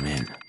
I'm in.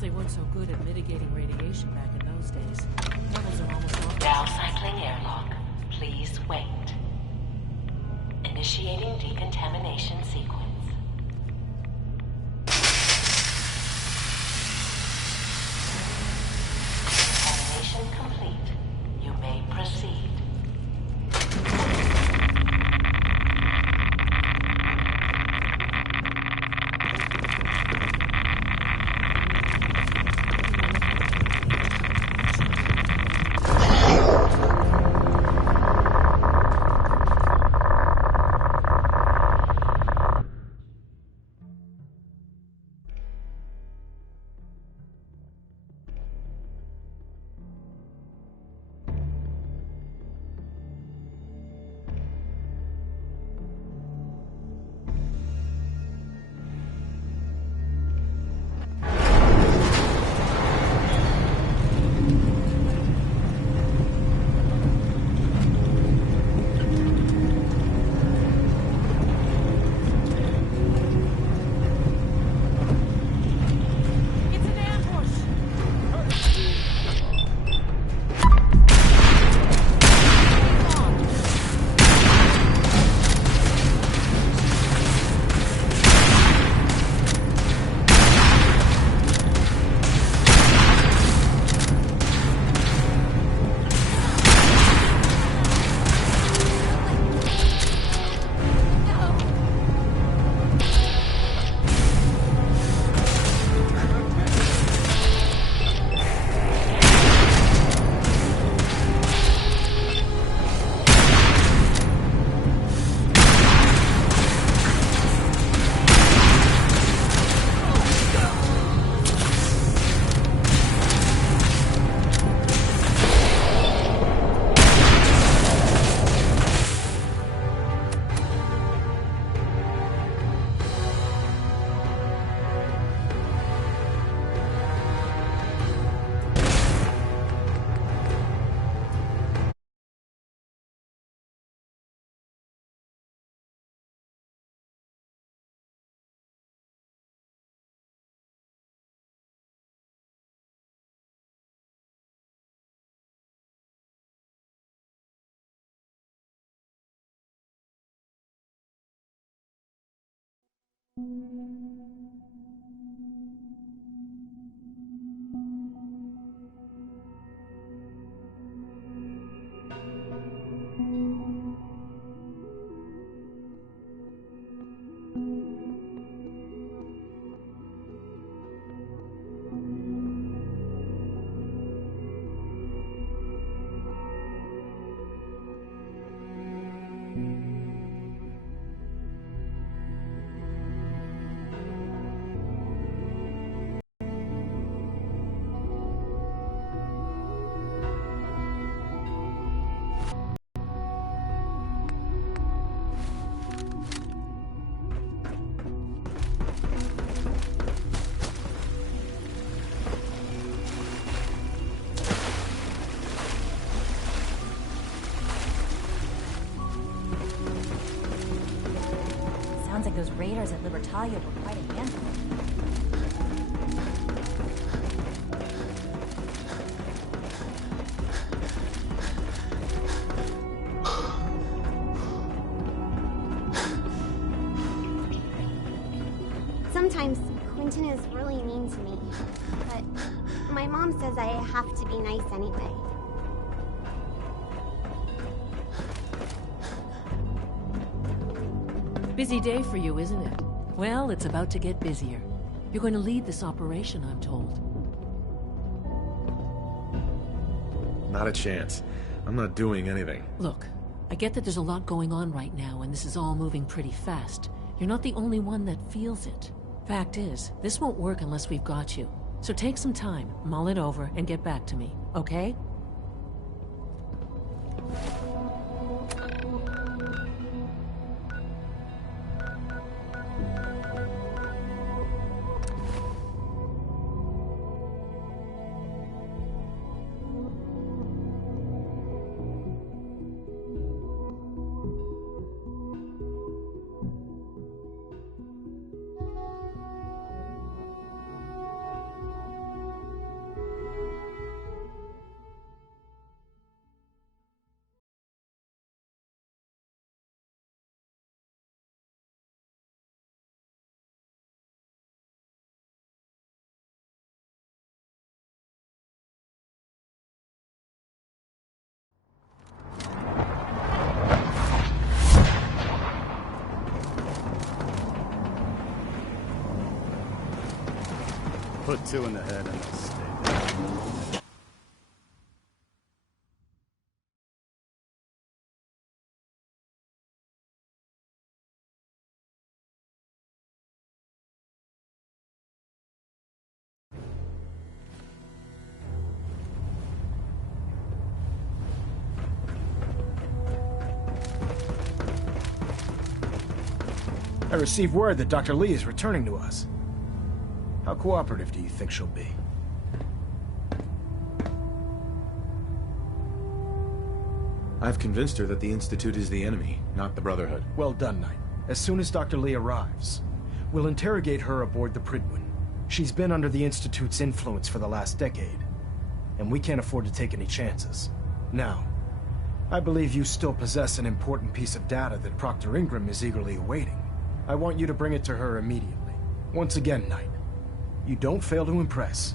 they weren't so good at mitigating radiation back in those days. Levels are almost off. Now cycling airlock. Please wait. Initiating decontamination sequence. Decontamination complete. You may proceed. Sounds like those raiders at Libertalia were quite a handful. Sometimes Quentin is really mean to me, but my mom says I have to be nice anyway. Busy day for you, isn't it? Well, it's about to get busier. You're going to lead this operation, I'm told. Not a chance. I'm not doing anything. Look, I get that there's a lot going on right now, and this is all moving pretty fast. You're not the only one that feels it. Fact is, this won't work unless we've got you. So take some time, mull it over, and get back to me, okay? Put two in the head and they'll stay there. I received word that Dr. Lee is returning to us. How cooperative do you think she'll be? I've convinced her that the Institute is the enemy, not the Brotherhood. Well done, Knight. As soon as Dr. Lee arrives, we'll interrogate her aboard the Prydwen. She's been under the Institute's influence for the last decade, and we can't afford to take any chances. Now, I believe you still possess an important piece of data that Proctor Ingram is eagerly awaiting. I want you to bring it to her immediately. Once again, Knight, you don't fail to impress.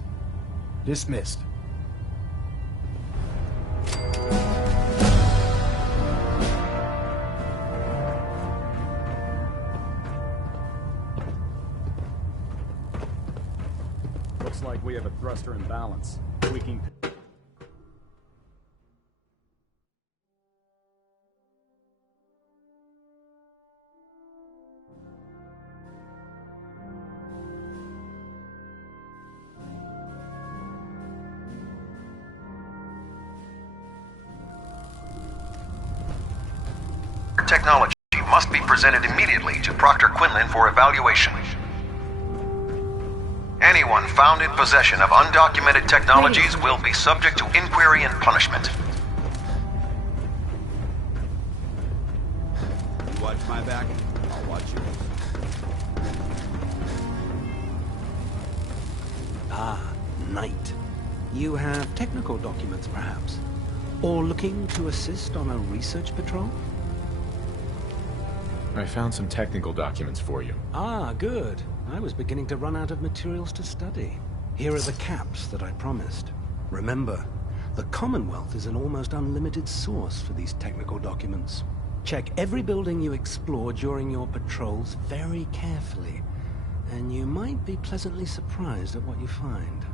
Dismissed. Looks like we have a thruster imbalance. Tweaking... Technology must be presented immediately to Proctor Quinlan for evaluation. Anyone found in possession of undocumented technologies will be subject to inquiry and punishment. You watch my back, I'll watch yours. Ah, Knight. You have technical documents, perhaps? Or looking to assist on a research patrol? I found some technical documents for you. Ah, good. I was beginning to run out of materials to study. Here are the caps that I promised. Remember, the Commonwealth is an almost unlimited source for these technical documents. Check every building you explore during your patrols very carefully, and you might be pleasantly surprised at what you find.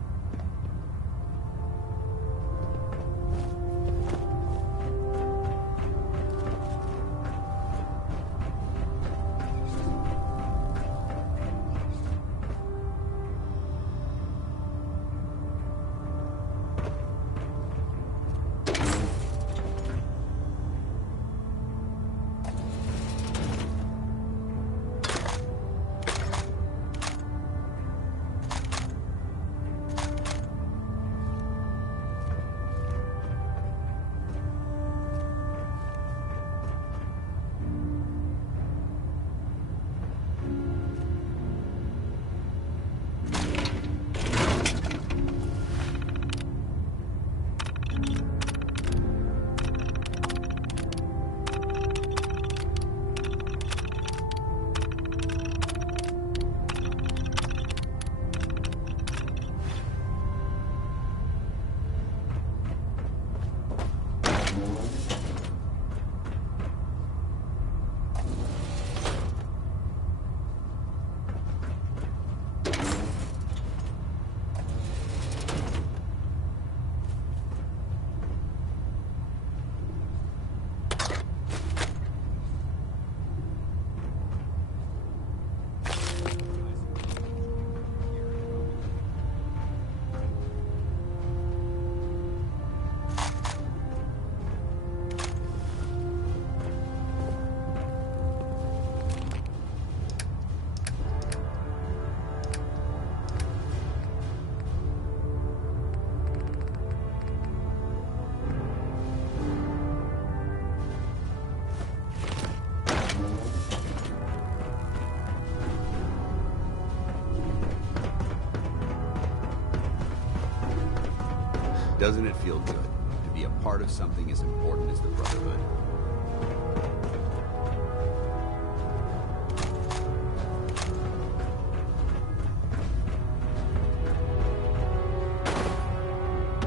Doesn't it feel good to be a part of something as important as the Brotherhood?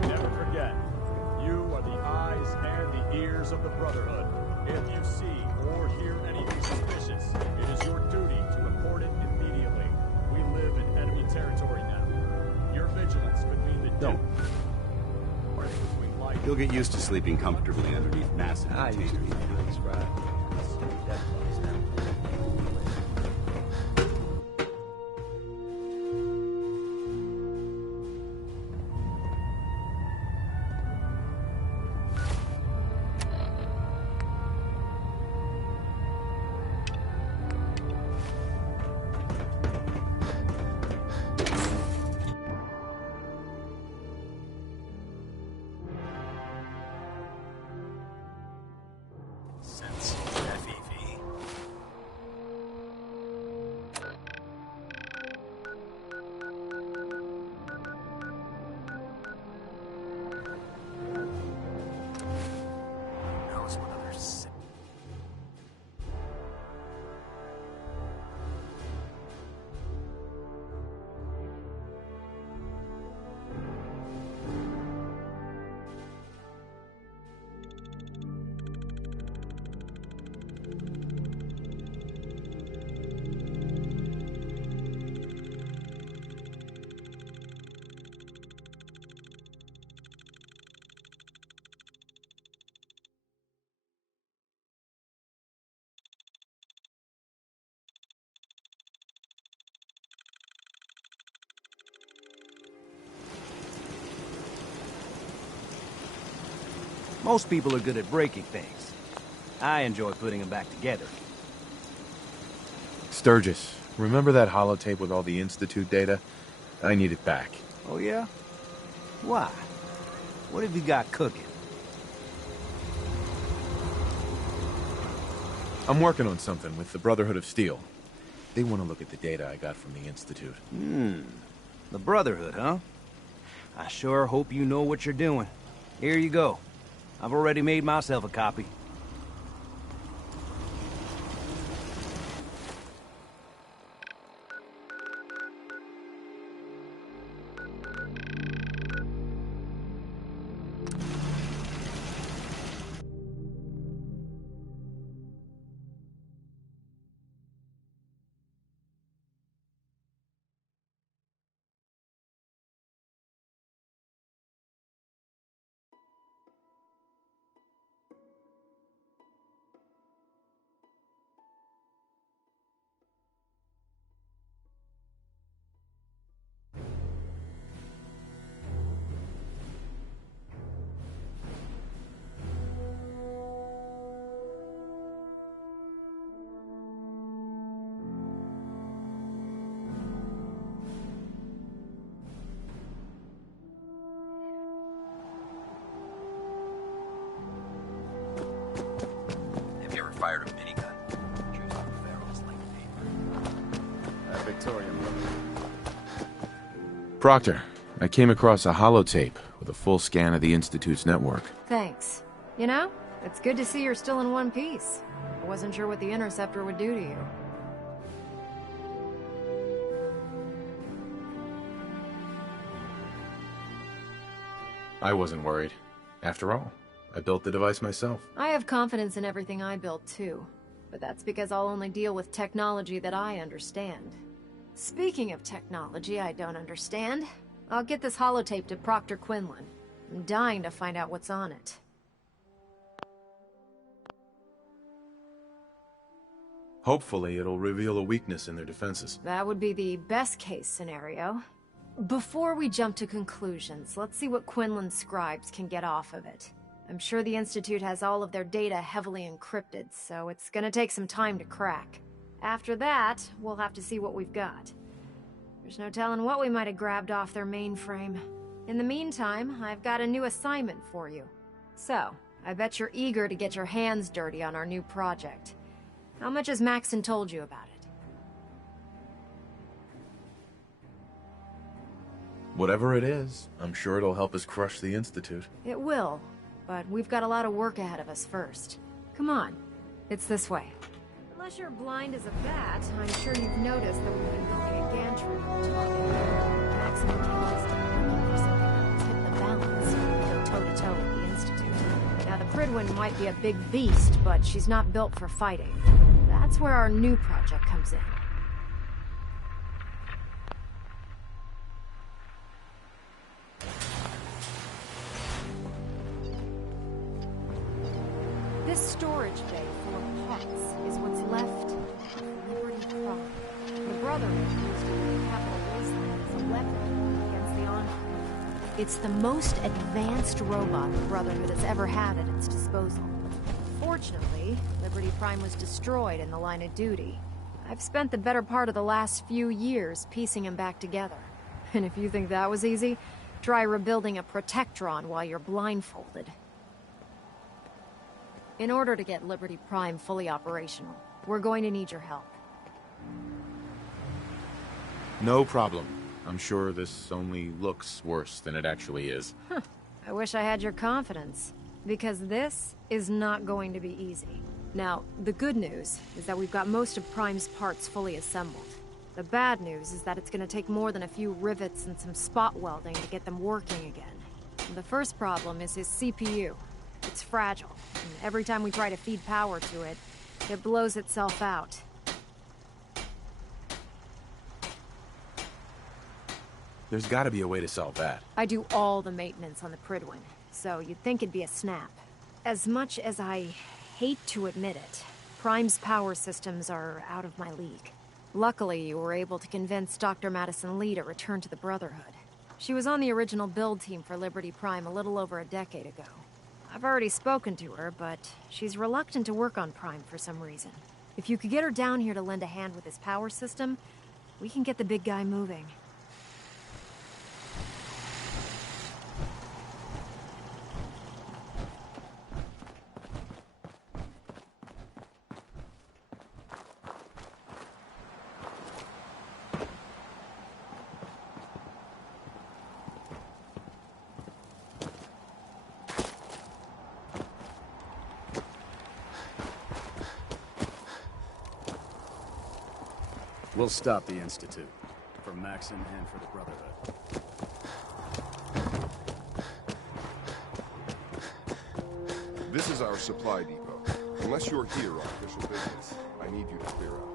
Never forget, you are the eyes and the ears of the Brotherhood. If you see or hear anything suspicious, it is your duty to report it immediately. We live in enemy territory now. You'll get used to sleeping comfortably underneath massive containers. Most people are good at breaking things. I enjoy putting them back together. Sturgis, remember that holotape with all the Institute data? I need it back. Oh, yeah? Why? What have you got cooking? I'm working on something with the Brotherhood of Steel. They want to look at the data I got from the Institute. The Brotherhood, huh? I sure hope you know what you're doing. Here you go. I've already made myself a copy. Fired a minigun. Choose the barrels like paper. Victorian. Proctor, I came across a holotape with a full scan of the Institute's network. Thanks. You know, it's good to see you're still in one piece. I wasn't sure what the Interceptor would do to you. I wasn't worried. After all, I built the device myself. I have confidence in everything I built too, but that's because I'll only deal with technology that I understand. Speaking of technology I don't understand, I'll get this holotape to Proctor Quinlan. I'm dying to find out what's on it. Hopefully it'll reveal a weakness in their defenses. That would be the best case scenario. Before we jump to conclusions, let's see what Quinlan's scribes can get off of it. I'm sure the Institute has all of their data heavily encrypted, so it's gonna take some time to crack. After that, we'll have to see what we've got. There's no telling what we might have grabbed off their mainframe. In the meantime, I've got a new assignment for you. So, I bet you're eager to get your hands dirty on our new project. How much has Maxon told you about it? Whatever it is, I'm sure it'll help us crush the Institute. It will. But we've got a lot of work ahead of us first. Come on. It's this way. Unless you're blind as a bat, I'm sure you've noticed that we've been building a gantry on top of it. Maxon and Kelly's looking for something that'll tip the balance and go toe-to-toe with the Institute. Now, the Pridwin might be a big beast, but she's not built for fighting. That's where our new project comes in. Brotherhood used the Capital Wasteland as a weapon against the Enclave. It's the most advanced robot the Brotherhood has ever had at its disposal. Fortunately, Liberty Prime was destroyed in the line of duty. I've spent the better part of the last few years piecing him back together. And if you think that was easy, try rebuilding a Protectron while you're blindfolded. In order to get Liberty Prime fully operational, we're going to need your help. No problem. I'm sure this only looks worse than it actually is. I wish I had your confidence, because this is not going to be easy. Now, the good news is that we've got most of Prime's parts fully assembled. The bad news is that it's going to take more than a few rivets and some spot welding to get them working again. The first problem is his CPU. It's fragile, and every time we try to feed power to it, it blows itself out. There's gotta be a way to solve that. I do all the maintenance on the Pridwin, so you'd think it'd be a snap. As much as I hate to admit it, Prime's power systems are out of my league. Luckily, you were able to convince Dr. Madison Lee to return to the Brotherhood. She was on the original build team for Liberty Prime a little over a decade ago. I've already spoken to her, but she's reluctant to work on Prime for some reason. If you could get her down here to lend a hand with his power system, we can get the big guy moving. We'll stop the Institute. For Maxon and for the Brotherhood. This is our supply depot. Unless you're here on official business, I need you to clear out.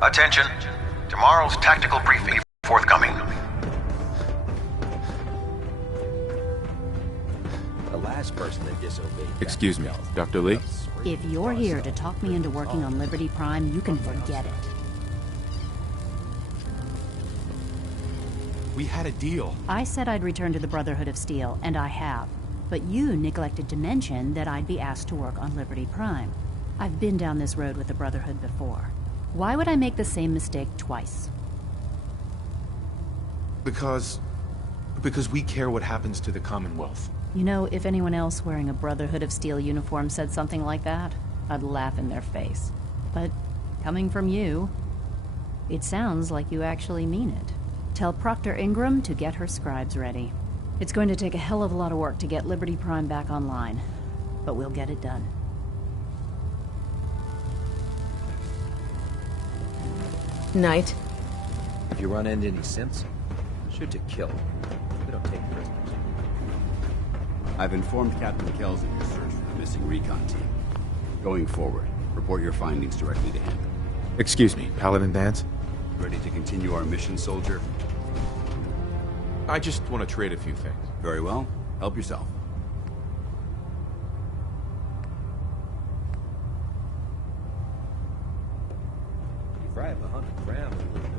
Attention. Tomorrow's tactical briefing forthcoming. The last person that disobeyed. Excuse me, Dr. Lee? If you're here to talk me into working on Liberty Prime, you can forget it. We had a deal. I said I'd return to the Brotherhood of Steel, and I have. But you neglected to mention that I'd be asked to work on Liberty Prime. I've been down this road with the Brotherhood before. Why would I make the same mistake twice? Because we care what happens to the Commonwealth. You know, if anyone else wearing a Brotherhood of Steel uniform said something like that, I'd laugh in their face. But coming from you, it sounds like you actually mean it. Tell Proctor Ingram to get her scribes ready. It's going to take a hell of a lot of work to get Liberty Prime back online, but we'll get it done. Knight. If you run into any synths, shoot to kill. We don't take prisoners. I've informed Captain Kells of your search for the missing recon team. Going forward, report your findings directly to him. Excuse me, Paladin Vance? Ready to continue our mission, soldier? I just want to trade a few things. Very well. Help yourself. You fry up 100 grams.